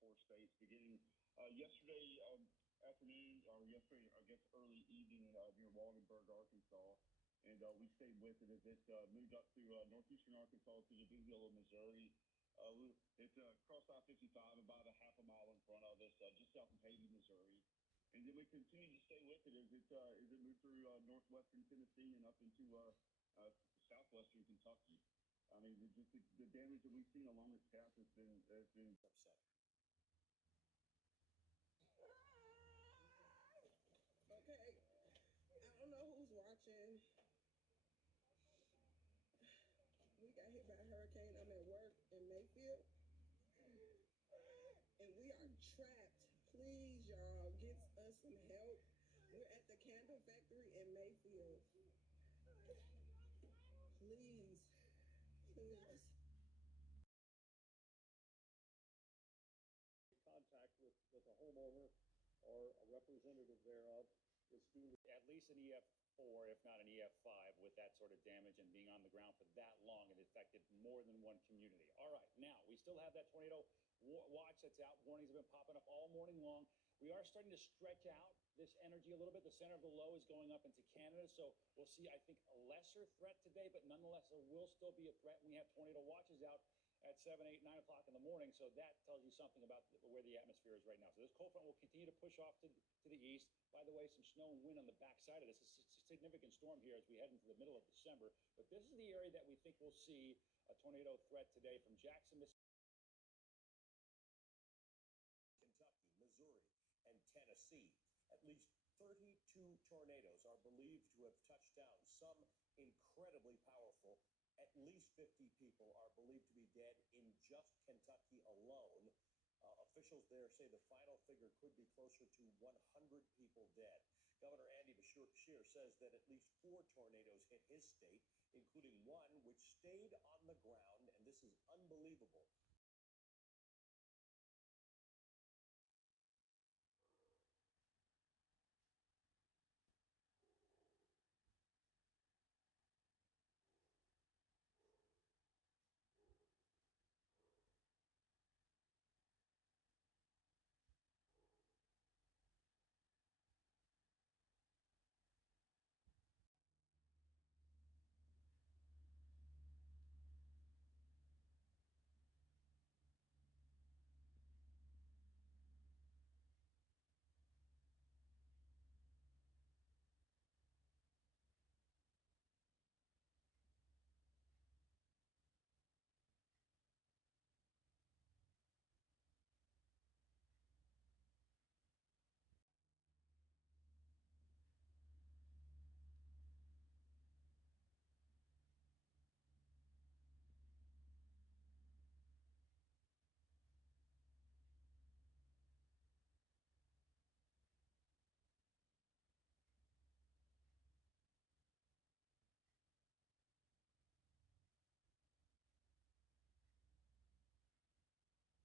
four states beginning yesterday afternoon, or yesterday, I guess, early evening near Waldenburg, Arkansas. And we stayed with it as it moved up to northeastern Arkansas to the Big Hill of Missouri. It crossed I-55 about a half a mile in front of us, just south of Haiti, Missouri. And then we continued to stay with it as it moved through northwestern Tennessee and up into southwestern Kentucky. I mean, the damage that we've seen along its path has been upset. Okay, I don't know who's watching. We got hit by a hurricane. I'm at work in Mayfield, and we are trapped. Please, y'all, get us some help. We're at the candle factory in Mayfield. Please, please. Contact with a homeowner or a representative thereof is due at least an EF4, if not an EF5, with that sort of damage and being on the ground for that long. It affected more than one community. All right, now we still have that tornado watch that's out. Warnings have been popping up all morning long. We are starting to stretch out this energy a little bit. The center of the low is going up into Canada, so we'll see, I think, a lesser threat today, but nonetheless, there will still be a threat. We have tornado watches out at 7, 8, 9 o'clock in the morning, so that tells you something about where the atmosphere is right now. So this cold front will continue to push off to the east. By the way, some snow and wind on the backside of this. It's a significant storm here as we head into the middle of December, but this is the area that we think we'll see a tornado threat today from Jackson, Mississippi. Kentucky, Missouri, and Tennessee. At least 32 tornadoes are believed to have touched down, some incredibly powerful. At least 50 people are believed to be dead in just Kentucky alone. Officials there say the final figure could be closer to 100 people dead. Governor Andy Beshear says that at least 4 tornadoes hit his state, including one which stayed on the ground, and this is unbelievable,